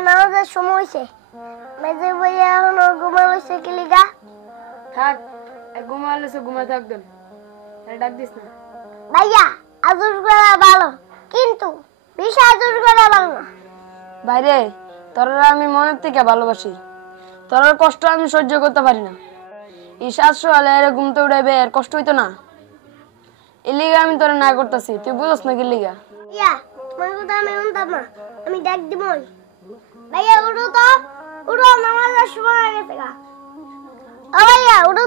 নামাজের সময় হইছে মেজে ভাইয়া এখনো ঘুমাইছে কি লিগা থাক ঘুমাইলেছে ঘুমাই থাকবেন ডাক দিস না ভাইয়া আদর করা ভালো কিন্তু বেশি আদর করা ভালো না বাইরে তোরা আমি মনের থেকে ভালোবাসি তোর কষ্ট আমি সহ্য করতে পারি না এই শাশু হলে এর ঘুমতে উঠাইবে এর কষ্ট হইতো না এই লিগা আমি তোরা না করতেছি তুই বুঝছ না কি লিগা ইয়া তোমার কথা আমি শুনতাম না আমি ডাক দিবই ভাইয়া উঠো তো উঠো নামাজের সময় হয়ে গেছে গা ও ভাইয়া উঠো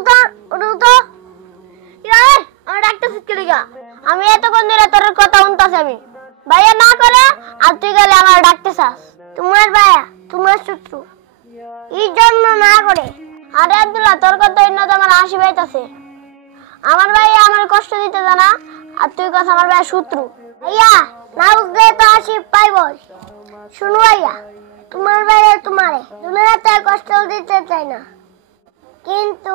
তো ইয়া আমার ডাকতে শিখতে লিগা আমি এতক্ষণ ধরে তোর কথা শুনতাছি আমি ভাইয়া না করে আর তুই গেলে আমার ডাকতে চাস তোমার ভাইয়া তোমার শত্রু এই জন্য না করে আরে আব্দুল্লাহ তোর কথা ইন্নত আমার হাসি পাইতাছে আমার ভাইয়া আমার কষ্ট দিতে জানা আর তুই কথা আমার ভাইয়া শত্রু ভাইয়া না বুঝলে তো হাসি পাইব শুনো ভাইয়া তোমার ভাইয়া তোমারে দুনিয়াতে কষ্ট দিতে চাই না কিন্তু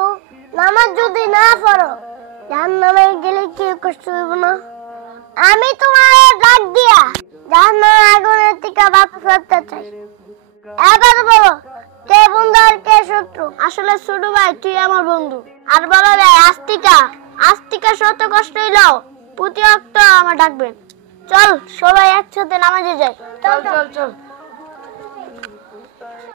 নামাজ যদি না পড়ো জাহান্নামে গেলে কি কষ্ট হইব না আমি তোমার ডাক দিয়া জাহান্নামের আগুনের থেকে বাঁচাতে চাই এবার বলো কে বন্ধু আর কে শত্রু আসলে ছোট ভাই তুই আমার বন্ধু আর বলো ভাই আস্তিকা শত কষ্ট হইলেও প্রতি অক্ত আমার ডাকবেন চল সবাই একসাথে নামাজে যাই চল চল চল